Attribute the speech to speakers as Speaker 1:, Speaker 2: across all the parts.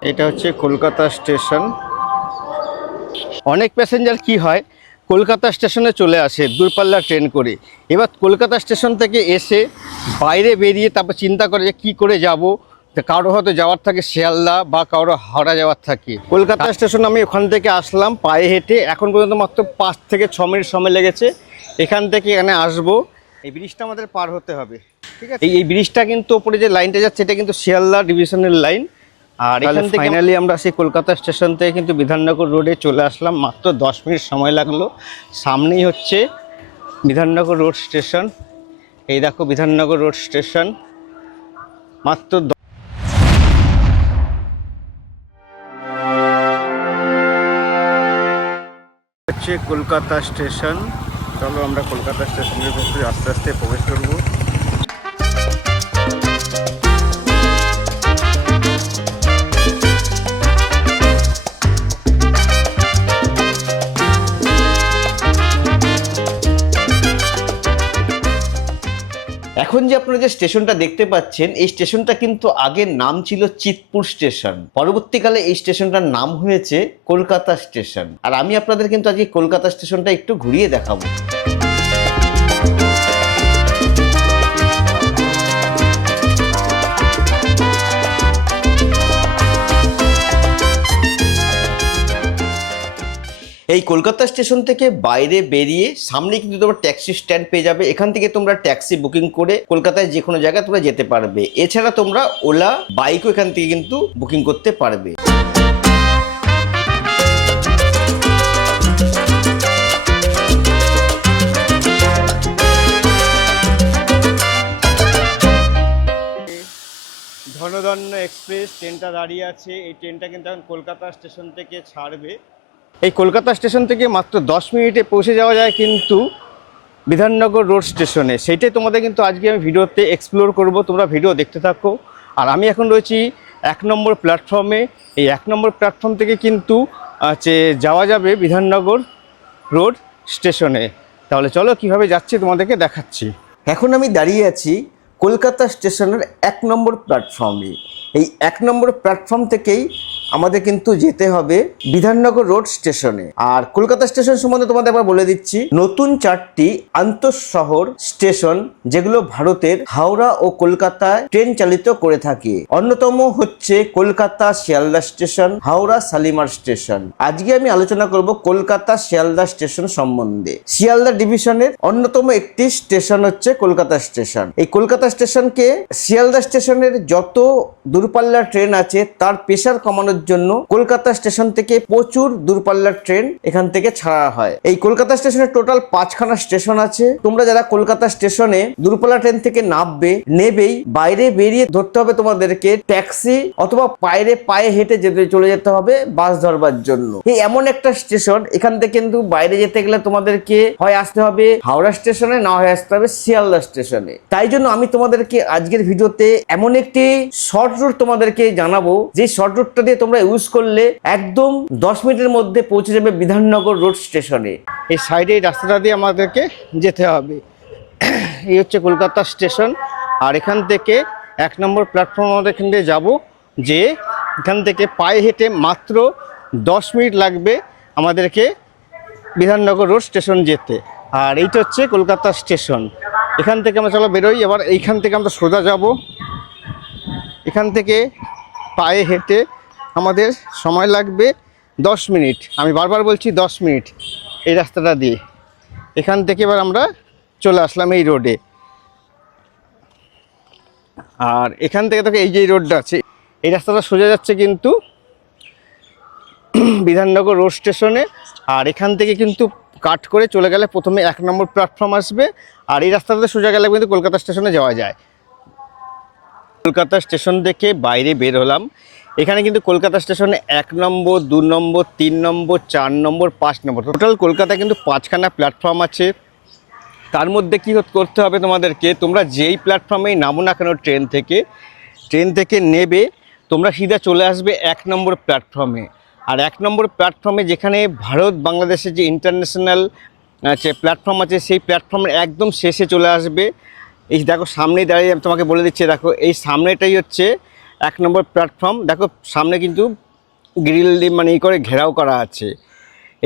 Speaker 1: এটা হচ্ছে কলকাতা স্টেশন। অনেক প্যাসেঞ্জার কি হয় কলকাতা স্টেশনে চলে আসে দূরপাল্লার ট্রেন করে। এবার কলকাতা স্টেশন থেকে এসে বাইরে বেরিয়ে তারপর চিন্তা করে যে কী করে যাব কারও হয়তো যাওয়ার থাকে শিয়ালদা বা কারও হাওড়া যাওয়ার থাকে। কলকাতা স্টেশন আমি ওখান থেকে আসলাম পায়ে হেঁটে এখন পর্যন্ত মাত্র পাঁচ থেকে ছ মিনিট সময় লেগেছে। এখান থেকে এখানে আসব। এই ব্রিজটা আমাদের পার হতে হবে ঠিক আছে? এই- এই ব্রিজটা কিন্তু ওপরে যে লাইনটা যাচ্ছে এটা কিন্তু শিয়ালদা ডিভিশনের লাইন। আর এখান থেকে ফাইনালি আমরা সেই কলকাতা স্টেশন থেকে কিন্তু বিধাননগর রোডে চলে আসলাম। মাত্র দশ মিনিট সময় লাগল। সামনেই হচ্ছে বিধাননগর রোড স্টেশন এই দেখো বিধাননগর রোড স্টেশন মাত্র হচ্ছে কলকাতা স্টেশন। চলো আমরা কলকাতা স্টেশনের ভেতরে আস্তে আস্তে প্রবেশ করব। যে আপনারা যে স্টেশনটা দেখতে পাচ্ছেন, এই স্টেশনটা কিন্তু আগের নাম ছিল চিতপুর স্টেশন। পরবর্তীকালে এই স্টেশনটার নাম হয়েছে কলকাতা স্টেশন। আর আমি আপনাদের কিন্তু আজকে কলকাতা স্টেশনটা একটু ঘুরিয়ে দেখাবো। এই কলকাতা স্টেশন থেকে বাইরে বেরিয়ে সামনে কিন্তু তোমার ট্যাক্সি স্ট্যান্ড পেয়ে যাবে। এখান থেকে তোমরা ট্যাক্সি বুকিং করে কলকাতায় যে কোনো জায়গায় তোমরা যেতে পারবে। এছাড়া তোমরা ওলা বাইকও এখান থেকে কিন্তু বুকিং করতে পারবে। ধনধন্য এক্সপ্রেস, ট্রেনটা দাঁড়িয়ে আছে। এই ট্রেনটা কিন্তু এখন কলকাতা স্টেশন থেকে ছাড়বে। এই কলকাতা স্টেশন থেকে মাত্র দশ মিনিটে পৌঁছে যাওয়া যায় কিন্তু বিধাননগর রোড স্টেশনে। সেইটাই তোমাদের কিন্তু আজকে আমি ভিডিওতে এক্সপ্লোর করব। তোমরা ভিডিও দেখতে থাকো। আর আমি এখন রয়েছি এক নম্বর প্ল্যাটফর্মে এই এক নম্বর প্ল্যাটফর্ম থেকে কিন্তু আছে যাওয়া যাবে বিধাননগর রোড স্টেশনে। তাহলে চলো কীভাবে যাচ্ছি তোমাদেরকে দেখাচ্ছি। এখন আমি দাঁড়িয়ে আছি কলকাতা স্টেশনের এক নম্বর প্ল্যাটফর্মে এই এক নম্বর প্ল্যাটফর্ম থেকেই আমাদের কিন্তু যেতে হবে বিধাননগর রোড স্টেশনে। আর কলকাতা স্টেশন সম্বন্ধে তোমাদের একবার বলে দিচ্ছি, নতুন চারটি আন্তঃশহর স্টেশন যেগুলো ভারতের হাওড়া ও কলকাতায় ট্রেন চালিত করে থাকে। অন্যতম হচ্ছে কলকাতা শিয়ালদা স্টেশন, হাওড়া শালিমার স্টেশন। আজকে আমি আলোচনা করব কলকাতা শিয়ালদা স্টেশন সম্বন্ধে। শিয়ালদা ডিভিশনের অন্যতম একটি স্টেশন হচ্ছে কলকাতা স্টেশন। এই কলকাতা স্টেশনকে শিয়ালদা স্টেশনের যত দূরপাল্লার ট্রেন আছে, তার প্রেশার কমানোর জন্য কলকাতা স্টেশন থেকে প্রচুর দূরপাল্লার ট্রেন এখান থেকে ছাড়া হয়। এই কলকাতা স্টেশনে টোটাল পাঁচখানা স্টেশন আছে। তোমরা যারা কলকাতা স্টেশনে দূরপাল্লা ট্রেন থেকে নামবে, নেবেই। বাইরে বেরিয়ে ধরতে হবে তোমাদেরকে ট্যাক্সি অথবা পায়ে পায়ে হেঁটে যেতে, চলে যেতে হবে বাস ধরবার জন্য। এই এমন একটা স্টেশন, এখান থেকে কিন্তু বাইরে যেতে গেলে তোমাদেরকে হয় আসতে হবে হাওড়া স্টেশনে, না হয় আসতে হবে শিয়ালদা স্টেশনে। তাই জন্য আমি তোমাদেরকে আজকের ভিডিওতে এমন একটি শর্ট রুট তোমাদেরকে জানাব। যে শর্ট রুটটা দিয়ে তোমরা ইউজ করলে একদম দশ মিনিটের মধ্যে পৌঁছে যাবে বিধাননগর রোড স্টেশনে এই সাইডে এই রাস্তাটা দিয়ে আমাদেরকে যেতে হবে। এই হচ্ছে কলকাতা স্টেশন আর এখান থেকে এক নম্বর প্ল্যাটফর্ম আমাদের এখান থেকে যাব যে এখান থেকে পায়ে হেঁটে মাত্র দশ মিনিট লাগবে আমাদেরকে বিধাননগর রোড স্টেশন যেতে। আর এইটা হচ্ছে কলকাতা স্টেশন এখান থেকে আমরা চলো বেরোই। এবার এইখান থেকে আমরা সোজা যাব। এখান থেকে পায়ে হেঁটে আমাদের সময় লাগবে দশ মিনিট। আমি বারবার বলছি দশ মিনিট এই রাস্তাটা দিয়ে। এখান থেকে এবার আমরা চলে আসলাম এই রোডে আর এখান থেকে দেখো এই যে রোডটা আছে, এই রাস্তাটা সোজা যাচ্ছে কিন্তু বিধাননগর রোড স্টেশনে আর এখান থেকে কিন্তু কাট করে চলে গেলে প্রথমে এক নম্বর প্ল্যাটফর্ম আসবে। আর এই রাস্তাটাতে সোজা গেলে কিন্তু কলকাতা স্টেশনে যাওয়া যায়। কলকাতা স্টেশন থেকে বাইরে বের হলাম। এখানে কিন্তু কলকাতা স্টেশনে এক নম্বর, দু নম্বর, তিন নম্বর, চার নম্বর, পাঁচ নম্বর। টোটাল কলকাতা কিন্তু পাঁচখানা প্ল্যাটফর্ম আছে। তার মধ্যে কী করতে হবে তোমাদেরকে? তোমরা যেই প্ল্যাটফর্মেই নামো না কেন ট্রেন থেকে ট্রেন থেকে নেবে, তোমরা সিধা চলে আসবে এক নম্বর প্ল্যাটফর্মে আর এক নম্বর প্ল্যাটফর্মে যেখানে ভারত বাংলাদেশের যে ইন্টারন্যাশনাল যে প্ল্যাটফর্ম আছে, সেই প্ল্যাটফর্মের একদম শেষে চলে আসবে। এই দেখো, সামনেই দাঁড়িয়ে তোমাকে বলে দিচ্ছে, দেখো, এই সামনেটাই হচ্ছে এক নম্বর প্ল্যাটফর্ম দেখো সামনে কিন্তু গ্রিল মানে ই করে ঘেরাও করা আছে।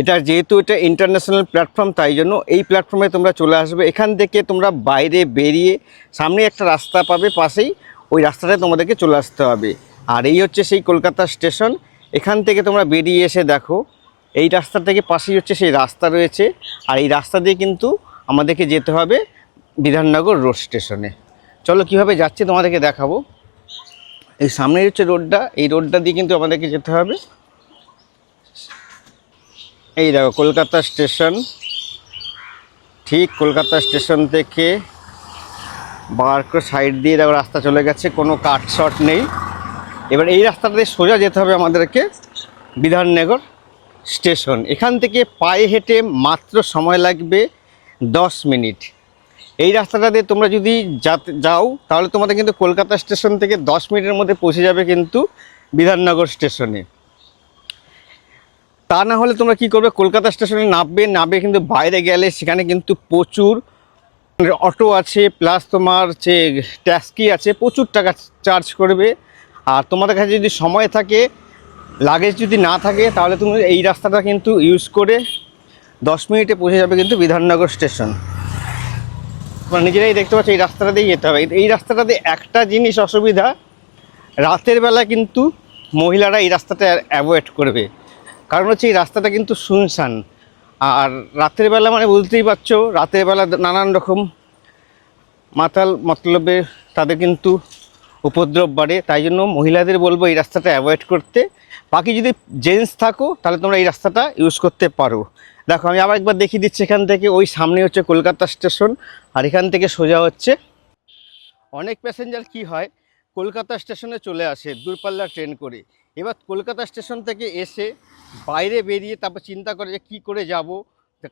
Speaker 1: এটা যেহেতু এটা ইন্টারন্যাশনাল প্ল্যাটফর্ম তাই জন্য এই প্ল্যাটফর্মে তোমরা চলে আসবে। এখান থেকে তোমরা বাইরে বেরিয়ে সামনে একটা রাস্তা পাবে, পাশেই ওই রাস্তাটায় তোমাদেরকে চলে আসতে হবে। আর এই হচ্ছে সেই কলকাতা স্টেশন এখান থেকে তোমরা বেরিয়ে এসে দেখো, এই রাস্তা থেকে পাশেই হচ্ছে সেই রাস্তা রয়েছে। আর এই রাস্তা দিয়ে কিন্তু আমাদেরকে যেতে হবে বিধাননগর রোড স্টেশনে চলো কীভাবে যাচ্ছে তোমাদেরকে দেখাবো। এই সামনেই হচ্ছে রোডটা, এই রোডটা দিয়ে কিন্তু আমাদেরকে যেতে হবে। এই দেখো, কলকাতা স্টেশন। ঠিক কলকাতা স্টেশন থেকে বার করে সাইড দিয়ে দেখো রাস্তা চলে গেছে, কোনো কাট শট নেই। এবার এই রাস্তাটা দিয়ে সোজা যেতে হবে আমাদেরকে বিধাননগর স্টেশন। এখান থেকে পায়ে হেঁটে মাত্র সময় লাগবে দশ মিনিট। এই রাস্তাটা দিয়ে তোমরা যদি যাও, তাহলে তোমাদের কিন্তু কলকাতা স্টেশন থেকে দশ মিনিটের মধ্যে পৌঁছে যাবে কিন্তু বিধাননগর স্টেশনে। তা না হলে তোমরা কি করবে, কলকাতা স্টেশনে নামবে নামবে কিন্তু বাইরে গেলে সেখানে কিন্তু প্রচুর অটো আছে প্লাস তোমার যে ট্যাক্সি আছে, প্রচুর টাকা চার্জ করবে। আর তোমাদের কাছে যদি সময় থাকে লাগেজ যদি না থাকে, তাহলে তুমি এই রাস্তাটা কিন্তু ইউজ করে দশ মিনিটে পৌঁছে যাবে কিন্তু বিধাননগর স্টেশন। তোমরা নিজেরাই দেখতে পাচ্ছ, এই রাস্তাটা দিয়ে যেতে হবে। এই রাস্তাটাতে একটা জিনিস অসুবিধা, রাতের বেলা কিন্তু মহিলারা এই রাস্তাটা অ্যাভয়েড করবে। কারণ হচ্ছে এই রাস্তাটা কিন্তু শুনশান। আর রাতের বেলা মানে বুঝতেই পারছ, রাতের বেলা নানান রকম মাতাল মতলবে তাদের কিন্তু উপদ্রব বাড়ে। তাই জন্য মহিলাদের বলব এই রাস্তাটা অ্যাভয়েড করতে। বাকি যদি জেন্টস থাকো, তাহলে তোমরা এই রাস্তাটা ইউজ করতে পারো। দেখো, আমি আবার একবার দেখিয়ে দিচ্ছি এখান থেকে, ওই সামনে হচ্ছে কলকাতা স্টেশন, আর এখান থেকে সোজা হচ্ছে অনেক প্যাসেঞ্জার কি হয়, কলকাতা স্টেশনে চলে আসে দূরপাল্লার ট্রেন করে। এবার কলকাতা স্টেশন থেকে এসে বাইরে বেরিয়ে তারপর চিন্তা করে যে কী করে যাব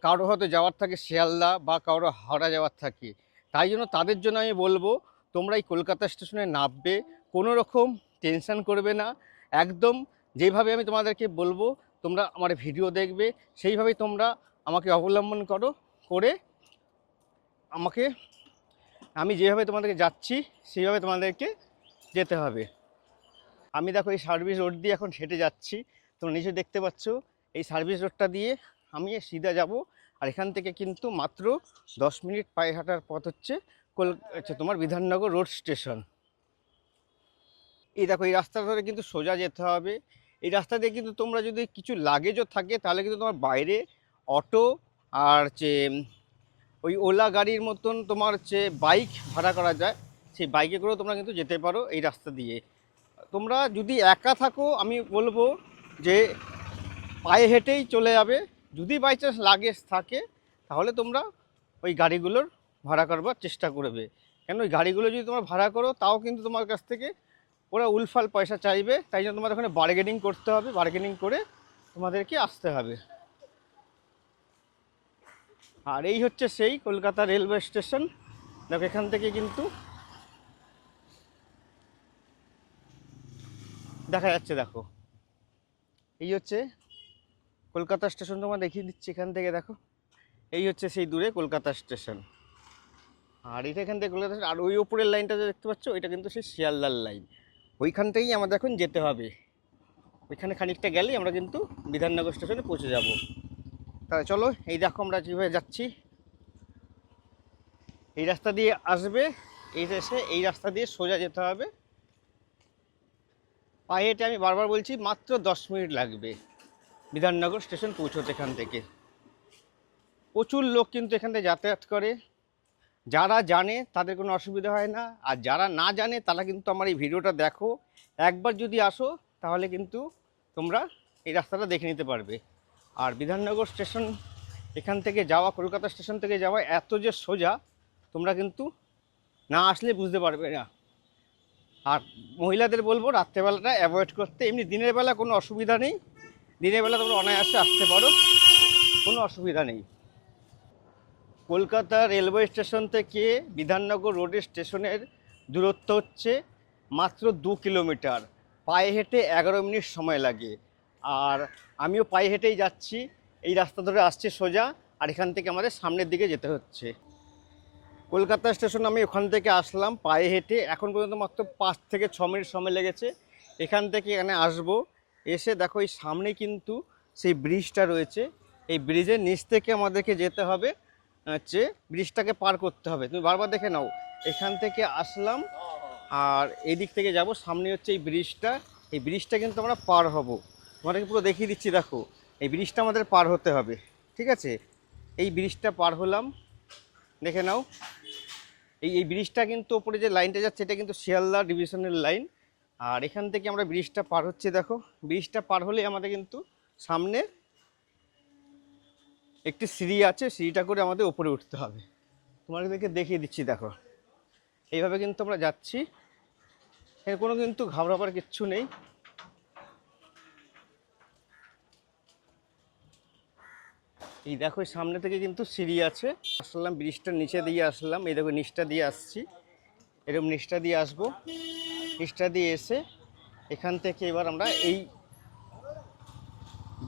Speaker 1: কারও হয়তো যাওয়ার থাকে শিয়ালদা বা কারও হাওড়া যাওয়ার থাকে। তাই জন্য তাদের জন্য আমি বলব, তোমরা এই কলকাতা স্টেশনে নামবে, কোনো রকম টেনশন করবে না। একদম যেভাবে আমি তোমাদেরকে বলব তোমরা আমার ভিডিও দেখবে সেইভাবেই তোমরা আমাকে অবলম্বন করো, করে আমাকে, আমি যেভাবে তোমাদেরকে যাচ্ছি, সেইভাবে তোমাদেরকে যেতে হবে। আমি দেখো এই সার্ভিস রোড দিয়ে এখন হেঁটে যাচ্ছি, তোমরা নিচে দেখতে পাচ্ছ, এই সার্ভিস রোডটা দিয়ে আমি সিধা যাব, আর এখান থেকে কিন্তু মাত্র দশ মিনিট পায়ে হাঁটার পথ হচ্ছে কল, হচ্ছে তোমার বিধাননগর রোড স্টেশন এই দেখো এই রাস্তা ধরে কিন্তু সোজা যেতে হবে এই রাস্তা দিয়ে কিন্তু তোমরা যদি কিছু লাগেজও থাকে, তাহলে কিন্তু তোমার বাইরে অটো আর হচ্ছে, ওই ওলা গাড়ির মতন তোমার হচ্ছে বাইক ভাড়া করা যায়। সেই বাইকে করেও তোমরা কিন্তু যেতে পারো এই রাস্তা দিয়ে। তোমরা যদি একা থাকো, আমি বলব যে পায়ে হেঁটেই চলে যাবে। যদি বাই চান্স লাগেজ থাকে, তাহলে তোমরা ওই গাড়িগুলোর ভাড়া করবার চেষ্টা করবে। কেন? ওই গাড়িগুলো যদি তোমরা ভাড়া করো, তাও কিন্তু তোমার কাছ থেকে ওরা উলফাল পয়সা চাইবে, তাই জন্য তোমাদের ওখানে বার্গেনিং করতে হবে বার্গেনিং করে তোমাদেরকে আসতে হবে। আর এই হচ্ছে সেই কলকাতা রেলওয়ে স্টেশন। দেখো, এখান থেকে কিন্তু দেখা যাচ্ছে, দেখো। এই হচ্ছে কলকাতা স্টেশন তোমার দেখিয়ে দিচ্ছি এখান থেকে, দেখো। এই হচ্ছে সেই দূরে কলকাতা স্টেশন। আর এটা এখান থেকে কলকাতা আর ওই ওপরের লাইনটা যে দেখতে পাচ্ছ, ওইটা কিন্তু সেই শিয়ালদার লাইন। ওইখানটাই আমাদের এখন যেতে হবে। ওইখানে খানিকটা গেলেই আমরা কিন্তু বিধাননগর স্টেশনে পৌঁছে যাব। তাহলে চলো, এই দেখো আমরা যেভাবে যাচ্ছি। এই রাস্তা দিয়ে আসবে, এই এসে এই রাস্তা দিয়ে সোজা যেতে হবে। পায়ে হেঁটে আমি বারবার বলছি, মাত্র দশ মিনিট লাগবে বিধাননগর স্টেশন পৌঁছতে এখান থেকে। প্রচুর লোক কিন্তু এখান থেকে যাতায়াত করে। যারা জানে তাদের কোনো অসুবিধা হয় না, আর যারা না জানে তারা কিন্তু আমার এই ভিডিওটা দেখো। একবার যদি আসো, তাহলে কিন্তু তোমরা এই রাস্তাটা দেখে নিতে পারবে। আর বিধাননগর স্টেশন, এখান থেকে যাওয়া, কলকাতা স্টেশন থেকে যাওয়া এত যে সোজা, তোমরা কিন্তু না আসলে বুঝতে পারবে না। আর মহিলাদের বলব, রাত্রেবেলাটা অ্যাভয়েড করতে। এমনি দিনের বেলা কোনো অসুবিধা নেই। দিনের বেলা তোমরা অনায়াসে আসতে পারো। কোনো অসুবিধা নেই। কলকাতা রেলওয়ে স্টেশন থেকে বিধাননগর রোডের স্টেশনের দূরত্ব হচ্ছে মাত্র দু কিলোমিটার। পায়ে হেঁটে এগারো মিনিট সময় লাগে। আর আমিও পায়ে হেঁটেই যাচ্ছি। এই রাস্তা ধরে আসছে সোজা আর এখান থেকে আমাদের সামনের দিকে যেতে হচ্ছে। কলকাতা স্টেশন আমি ওখান থেকে আসলাম পায়ে হেঁটে। এখন পর্যন্ত মাত্র পাঁচ থেকে ছ মিনিট সময় লেগেছে। এখান থেকে এখানে আসব। এসে দেখো এই সামনে কিন্তু সেই ব্রিজটা রয়েছে। এই ব্রিজের নিচ থেকে আমাদেরকে যেতে হবে। হচ্ছে ব্রিজটাকে পার করতে হবে। তুমি বারবার দেখে নাও, এখান থেকে আসলাম আর এই দিক থেকে যাব, সামনে হচ্ছে এই ব্রিজটা। এই ব্রিজটা কিন্তু আমরা পার হব। তোমাদেরকে পুরো দেখিয়ে দিচ্ছি, দেখো, এই ব্রিজটা আমাদের পার হতে হবে, ঠিক আছে? এই ব্রিজটা পার হলাম, দেখে নাও। এই এই ব্রিজটা কিন্তু ওপরে যে লাইনটা যাচ্ছে, এটা কিন্তু শিয়ালদা ডিভিশনের লাইন। আর এখান থেকে আমরা ব্রিজটা পার হচ্ছে, দেখো। ব্রিজটা পার হলে আমাদের কিন্তু সামনে একটি সিঁড়ি আছে, সিঁড়িটা করে আমাদের ওপরে উঠতে হবে। তোমাদেরকে দেখিয়ে দিচ্ছি, দেখো। এইভাবে কিন্তু আমরা যাচ্ছি। এর কোনো কিন্তু ঘাবড়াবার কিচ্ছু নেই। এই দেখো সামনে থেকে কিন্তু সিঁড়ি আছে। আসলাম ব্রিজটার নিচে দিয়ে আসলাম। এই দেখো, নিচটা দিয়ে আসছি। এরকম নিচটা দিয়ে আসব। নিচটা দিয়ে এসে এখান থেকে এবার আমরা এই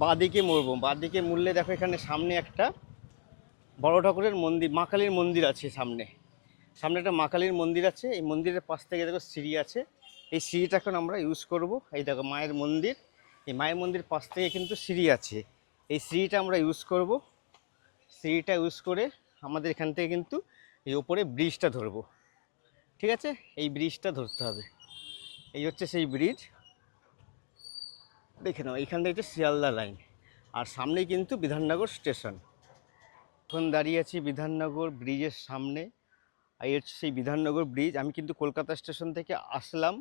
Speaker 1: বাঁদিকে মরবো। বাঁদিকে মুড়লে দেখো এখানে সামনে একটা বড় ঠাকুরের মন্দির, মা কালীর মন্দির আছে সামনে। সামনে একটা মা কালীর মন্দির আছে। এই মন্দিরের পাশ থেকে দেখো সিঁড়ি আছে। এই সিঁড়িটা এখন আমরা ইউজ করব। এই দেখো মায়ের মন্দির। এই মায়ের মন্দির পাশ থেকে কিন্তু সিঁড়ি আছে। এই সিঁড়িটা আমরা ইউজ করব। সিঁড়িটা ইউজ করে আমাদের এখান থেকে কিন্তু এই ওপরে ব্রিজটা ধরবো। ঠিক আছে? এই ব্রিজটা ধরতে হবে। এই হচ্ছে সেই ব্রিজ দেখে নাও, এইখান থেকে শিয়ালদা লাইন আর সামনেই কিন্তু বিধাননগর স্টেশন এখন দাঁড়িয়ে আছি বিধাননগর ব্রিজের সামনে। আর হচ্ছে সেই বিধাননগর ব্রিজ আমি কিন্তু কলকাতা স্টেশন থেকে আসলাম।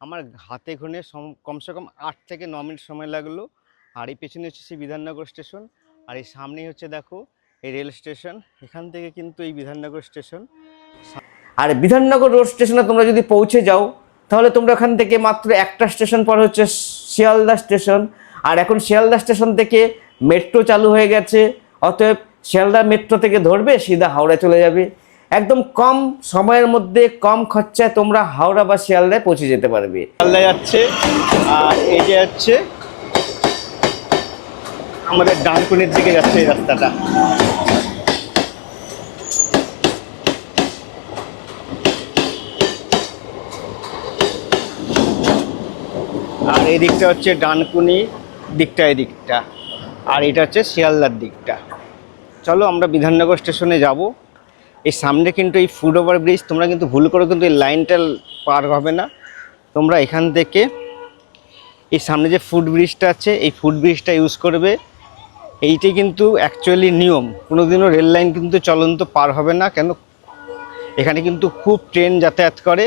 Speaker 1: আমার হাতে ঘনে কমসে কম আট থেকে ন মিনিট সময় লাগল। আর এই পেছনে হচ্ছে সেই বিধাননগর স্টেশন আর এই সামনেই হচ্ছে দেখো, এই রেল স্টেশন এখান থেকে কিন্তু এই বিধাননগর স্টেশন
Speaker 2: আর বিধাননগর রোড স্টেশনে তোমরা যদি পৌঁছে যাও তাহলে তোমরা ওখান থেকে মাত্র একটা স্টেশন পর হচ্ছে শিয়ালদা স্টেশন। আর এখন শিয়ালদা স্টেশন থেকে মেট্রো চালু হয়ে গেছে। অতএব শিয়ালদা মেট্রো থেকে ধরবে, সিধা হাওড়া চলে যাবে। একদম কম সময়ের মধ্যে, কম খরচায় তোমরা হাওড়া বা শিয়ালদায় পৌঁছে যেতে পারবে।
Speaker 1: শিয়ালদা যাচ্ছে, আর এই যে যাচ্ছে, আমাদের ডানকুনির দিকে যাচ্ছে এই রাস্তাটা। আর এই দিকটা হচ্ছে ডানকুনি, দিকটা এই দিকটা আর এটা হচ্ছে শিয়ালদার দিকটা। চলো আমরা বিধাননগর স্টেশনে যাব। এই সামনে কিন্তু এই ফুট ওভার ব্রিজ, তোমরা কিন্তু ভুল করে কিন্তু এই লাইনটা পার হবে না। তোমরা এখান থেকে এই সামনে যে ফুড ব্রিজটা আছে, এই ফুড ব্রিজটা ইউজ করবে। এইটাই কিন্তু অ্যাকচুয়ালি নিয়ম। কোনোদিনও রেল লাইন কিন্তু চলন্ত পার হবে না, কেন? এখানে কিন্তু খুব ট্রেন যাতায়াত করে।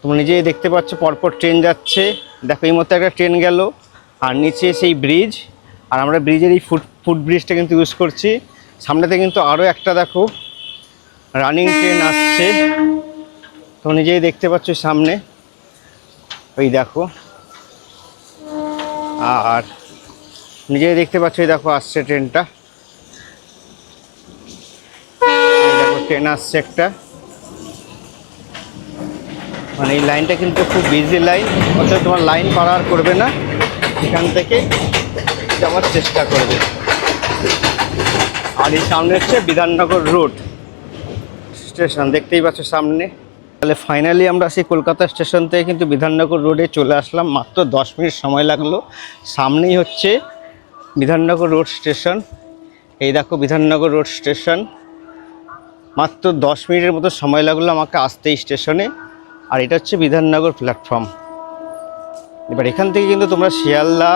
Speaker 1: তোমরা নিজেই দেখতে পাচ্ছ, পরপর ট্রেন যাচ্ছে। দেখো, এই মতো একটা ট্রেন গেল, আর নিচে সেই ব্রিজ আর আমরা ব্রিজের এই ফুট ফুট ব্রিজটা কিন্তু ইউজ করছি। সামনেতে কিন্তু আরও একটা, দেখো রানিং ট্রেন আসছে। তোমরা নিজেই দেখতে পাচ্ছ সামনে। ওই দেখো, আর নিজেই দেখতে পাচ্ছ এই দেখো, আসছে ট্রেনটা দেখো ট্রেন আসছে একটা। মানে এই লাইনটা কিন্তু খুব বিজি লাইন অর্থাৎ তোমার লাইন পার আর করবে না। এখান থেকে যাওয়ার চেষ্টা করবে। আর এই সামনে হচ্ছে বিধাননগর রোড স্টেশন, দেখতেই পাচ্ছ সামনে। তাহলে ফাইনালি আমরা সেই কলকাতা স্টেশন থেকে কিন্তু বিধাননগর রোডে চলে আসলাম। মাত্র দশ মিনিট সময় লাগল। সামনেই হচ্ছে বিধাননগর রোড স্টেশন। এই দেখো বিধাননগর রোড স্টেশন। মাত্র দশ মিনিটের মতো সময় লাগল আমাকে আসতে স্টেশনে। আর এটা হচ্ছে বিধাননগর প্ল্যাটফর্ম এবার এখান থেকে কিন্তু তোমরা শিয়ালদা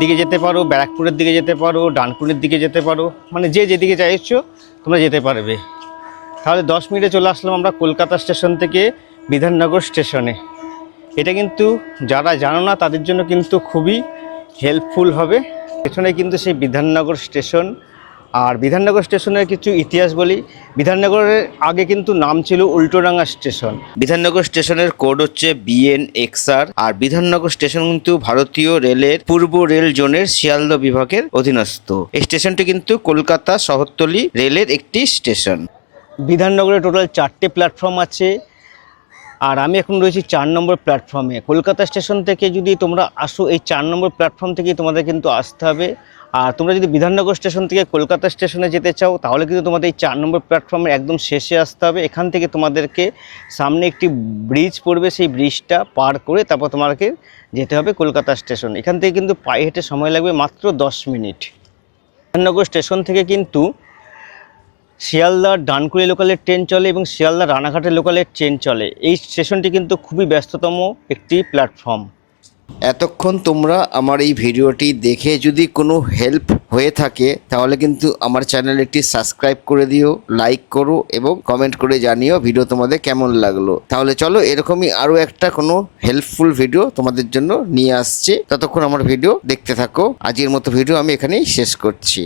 Speaker 1: দিকে যেতে পারো, ব্যারাকপুরের দিকে যেতে পারো, ডানকুনির দিকে যেতে পারো মানে যে যেদিকে চাইছো তোমরা যেতে পারবে। তাহলে দশ মিনিটে চলে আসলাম আমরা কলকাতা স্টেশন থেকে বিধাননগর স্টেশনে। এটা কিন্তু যারা জানো না, তাদের জন্য কিন্তু খুবই হেল্পফুল হবে। পেছনে কিন্তু সেই বিধাননগর স্টেশন আর বিধাননগর স্টেশনের কিছু ইতিহাস বলি। বিধাননগরের আগে কিন্তু নাম ছিল উল্টোডাঙ্গা স্টেশন।
Speaker 2: বিধাননগর স্টেশনের কোড হচ্ছে বিএন এক্সআর আর বিধাননগর স্টেশন কিন্তু ভারতীয় রেলের পূর্ব রেল জোনের শিয়ালদহ বিভাগের অধীনস্থ। এই স্টেশনটি কিন্তু কলকাতা শহরতলি রেলের একটি স্টেশন।
Speaker 1: বিধাননগরে টোটাল চারটে প্ল্যাটফর্ম আছে। আর আমি এখন রয়েছি চার নম্বর প্ল্যাটফর্মে। কলকাতা স্টেশন থেকে যদি তোমরা আসো, এই চার নম্বর প্ল্যাটফর্ম থেকেই তোমাদের কিন্তু আসতে হবে। আর তোমরা যদি বিধাননগর স্টেশন থেকে কলকাতা স্টেশনে যেতে চাও, তাহলে কিন্তু তোমাদের এই চার নম্বর প্ল্যাটফর্মের একদম শেষে আসতে হবে। এখান থেকে তোমাদেরকে সামনে একটি ব্রিজ পড়বে, সেই ব্রিজটা পার করে তারপর তোমাকে যেতে হবে কলকাতা স্টেশন। এখান থেকে কিন্তু পায়ে হেঁটে সময় লাগবে মাত্র দশ মিনিট। বিধাননগর স্টেশন থেকে কিন্তু শিয়ালদা ডানকুড়ি লোকালের ট্রেন চলে এবং শিয়ালদা রানাঘাটের লোকালের ট্রেন চলে। এই স্টেশনটি কিন্তু খুবই ব্যস্ততম একটি প্ল্যাটফর্ম
Speaker 2: এতক্ষণ তোমরা আমার এই ভিডিওটি দেখে যদি কোনো হেল্প হয়ে থাকে, তাহলে কিন্তু আমার চ্যানেলটি সাবস্ক্রাইব করে দিও লাইক করো এবং কমেন্ট করে জানিও ভিডিও তোমাদের কেমন লাগল। তাহলে চলো এরকমই আরও একটা কোনো হেল্পফুল ভিডিও তোমাদের জন্য নিয়ে আসছে। ততক্ষণ আমার ভিডিও দেখতে থাকো। আজকের মতো ভিডিও আমি এখানেই শেষ করছি।